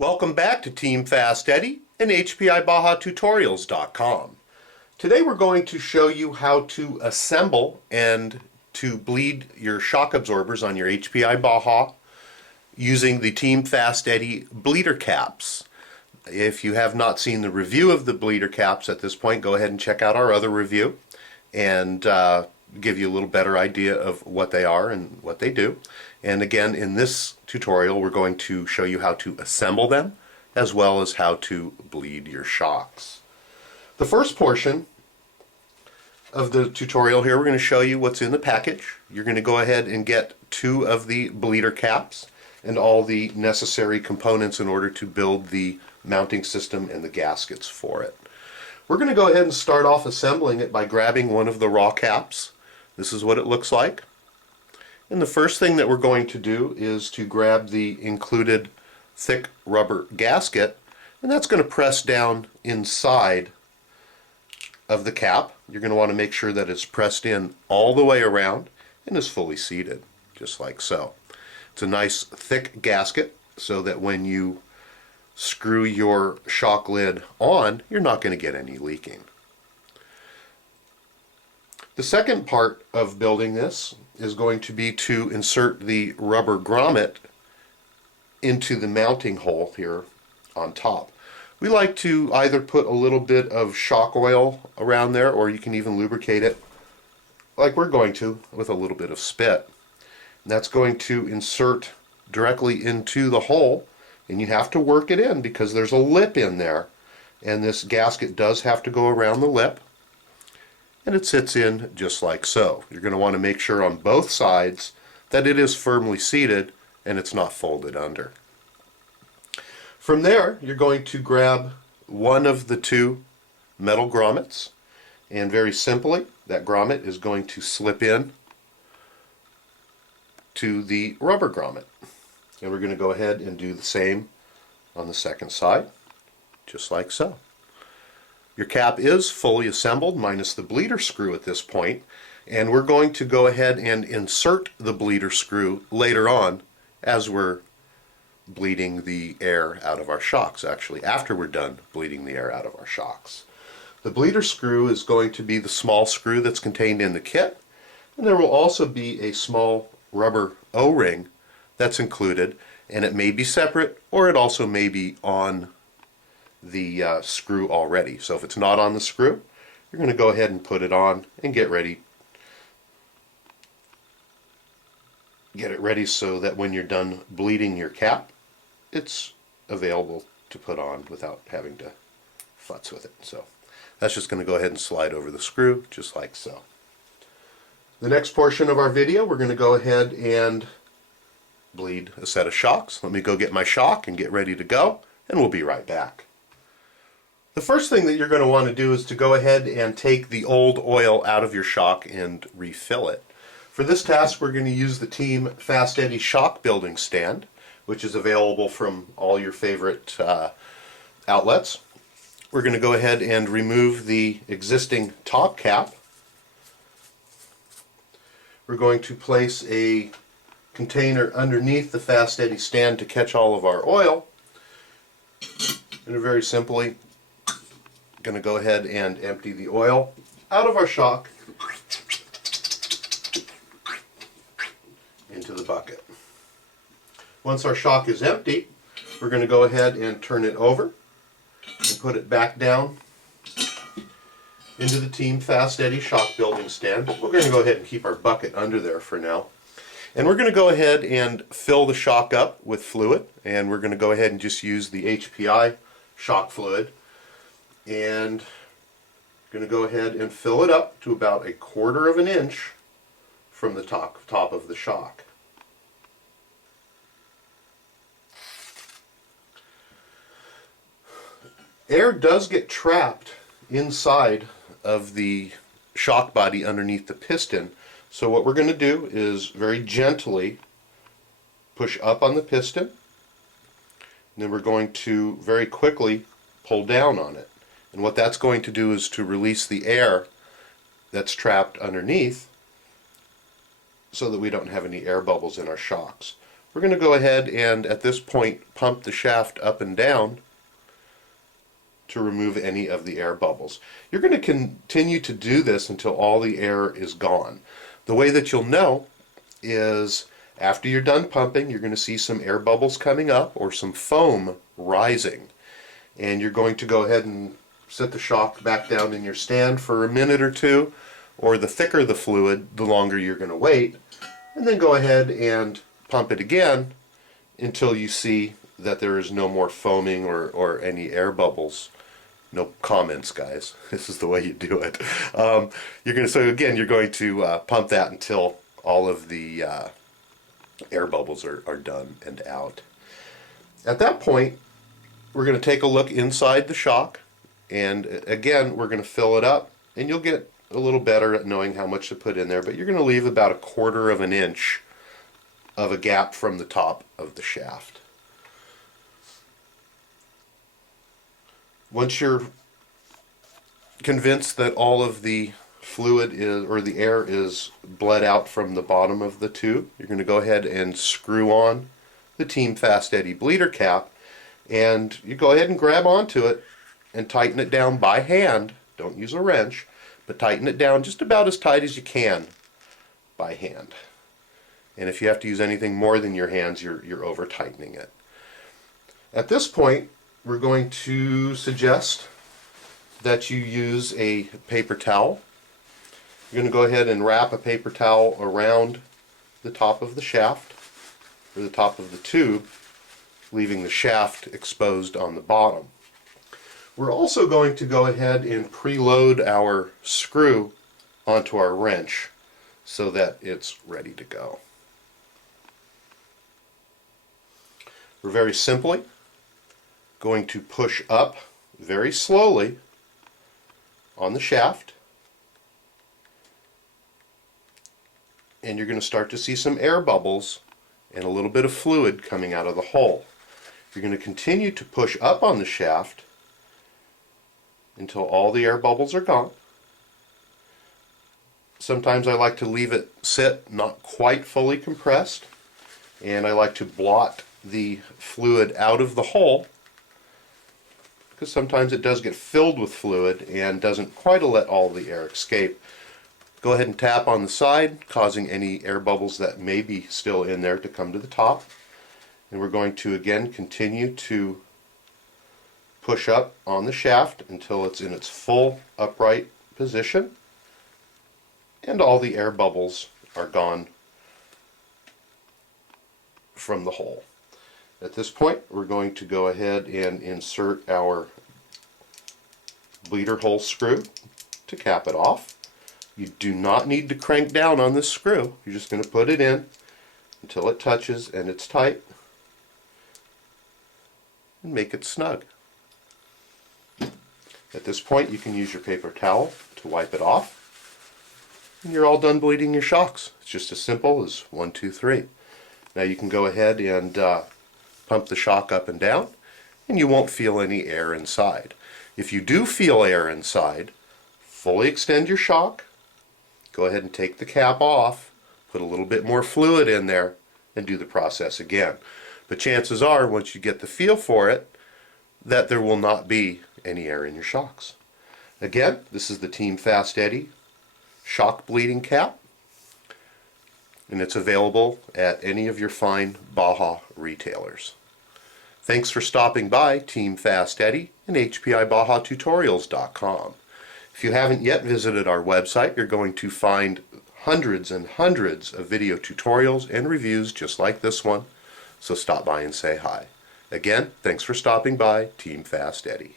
Welcome back to Team FastEddy and HPI Baja Tutorials.com. Today we're going to show you how to assemble and to bleed your shock absorbers on your HPI Baja using the Team FastEddy Bleeder Caps. If you have not seen the review of the bleeder caps at this point, go ahead and check out our other review and give you a little better idea of what they are and what they do. And again, in this tutorial we're going to show you how to assemble them as well as how to bleed your shocks. The first portion of the tutorial here, we're going to show you what's in the package. You're going to go ahead and get 2 of the bleeder caps and all the necessary components in order to build the mounting system and the gaskets for it. We're going to go ahead and start off assembling it by grabbing one of the raw caps. This is what it looks like. And the first thing that we're going to do is to grab the included thick rubber gasket, and that's going to press down inside of the cap. You're going to want to make sure that it's pressed in all the way around and is fully seated, just like so. It's a nice thick gasket so that when you screw your shock lid on, you're not going to get any leaking. The second part of building this is going to be to insert the rubber grommet into the mounting hole here on top. We like to either put a little bit of shock oil around there, or you can even lubricate it like we're going to with a little bit of spit. And that's going to insert directly into the hole, and you have to work it in because there's a lip in there, and this gasket does have to go around the lip, and it sits in just like so. You're going to want to make sure on both sides that it is firmly seated and it's not folded under. From there, you're going to grab one of the 2 metal grommets, and very simply that grommet is going to slip in to the rubber grommet. And we're going to go ahead and do the same on the second side, just like so. Your cap is fully assembled minus the bleeder screw at this point, and we're going to go ahead and insert the bleeder screw later on as we're bleeding the air out of our shocks, actually after we're done bleeding the air out of our shocks. The bleeder screw is going to be the small screw that's contained in the kit, and there will also be a small rubber O-ring that's included, and it may be separate or it also may be on the screw already. So if it's not on the screw, you're going to go ahead and put it on and get it ready so that when you're done bleeding your cap, it's available to put on without having to futz with it. So that's just going to go ahead and slide over the screw just like so. The next portion of our video, we're going to go ahead and bleed a set of shocks. Let me go get my shock and get ready to go, and we'll be right back. The first thing that you're going to want to do is to go ahead and take the old oil out of your shock and refill it. For this task, we're going to use the Team FastEddy shock building stand, which is available from all your favorite outlets. We're going to go ahead and remove the existing top cap. We're going to place a container underneath the FastEddy stand to catch all of our oil, and we're very simply going to go ahead and empty the oil out of our shock into the bucket. Once our shock is empty, we're going to go ahead and turn it over and put it back down into the Team FastEddy shock building stand. We're going to go ahead and keep our bucket under there for now. And we're going to go ahead and fill the shock up with fluid, and we're going to go ahead and just use the HPI shock fluid, and going to go ahead and fill it up to about 1/4 of an inch from the top of the shock. Air does get trapped inside of the shock body underneath the piston, so what we're going to do is very gently push up on the piston, and then we're going to very quickly pull down on it. And what that's going to do is to release the air that's trapped underneath so that we don't have any air bubbles in our shocks. we're going to go ahead and at this point pump the shaft up and down to remove any of the air bubbles. You're going to continue to do this until all the air is gone. The way that you'll know is after you're done pumping, you're going to see some air bubbles coming up or some foam rising. And you're going to go ahead and set the shock back down in your stand for a minute or two, or the thicker the fluid, the longer you're going to wait, and then go ahead and pump it again until you see that there is no more foaming or any air bubbles. No comments, guys. This is the way you do it. So again, you're going to pump that until all of the air bubbles are done and out. At that point, we're going to take a look inside the shock, and again, we're going to fill it up, and you'll get a little better at knowing how much to put in there, but you're going to leave about 1/4 of an inch of a gap from the top of the shaft. Once you're convinced that all of the fluid or the air is bled out from the bottom of the tube, you're going to go ahead and screw on the Team FastEddy Bleeder Cap, and you go ahead and grab onto it and tighten it down by hand. Don't use a wrench, but tighten it down just about as tight as you can by hand. And if you have to use anything more than your hands, you're over tightening it. At this point, we're going to suggest that you use a paper towel. You're going to go ahead and wrap a paper towel around the top of the shaft, or the top of the tube, leaving the shaft exposed on the bottom. We're also going to go ahead and preload our screw onto our wrench so that it's ready to go. We're very simply going to push up very slowly on the shaft, and you're going to start to see some air bubbles and a little bit of fluid coming out of the hole. You're going to continue to push up on the shaft until all the air bubbles are gone. Sometimes I like to leave it sit not quite fully compressed, and I like to blot the fluid out of the hole, because sometimes it does get filled with fluid and doesn't quite let all the air escape. Go ahead and tap on the side, causing any air bubbles that may be still in there to come to the top. And we're going to again continue to push up on the shaft until it's in its full upright position and all the air bubbles are gone from the hole. At this point, we're going to go ahead and insert our bleeder hole screw to cap it off. You do not need to crank down on this screw. You're just going to put it in until it touches and it's tight, and make it snug. At this point, you can use your paper towel to wipe it off, and you're all done bleeding your shocks. It's just as simple as 1, 2, 3. Now you can go ahead and pump the shock up and down, and you won't feel any air inside. If you do feel air inside, fully extend your shock, go ahead and take the cap off, put a little bit more fluid in there, and do the process again. But chances are, once you get the feel for it, that there will not be any air in your shocks. Again, this is the Team FastEddy shock bleeding cap, and it's available at any of your fine Baja retailers. Thanks for stopping by Team FastEddy and HPIBajaTutorials.com. If you haven't yet visited our website, you're going to find hundreds and hundreds of video tutorials and reviews just like this one, so stop by and say hi. Again, thanks for stopping by Team FastEddy.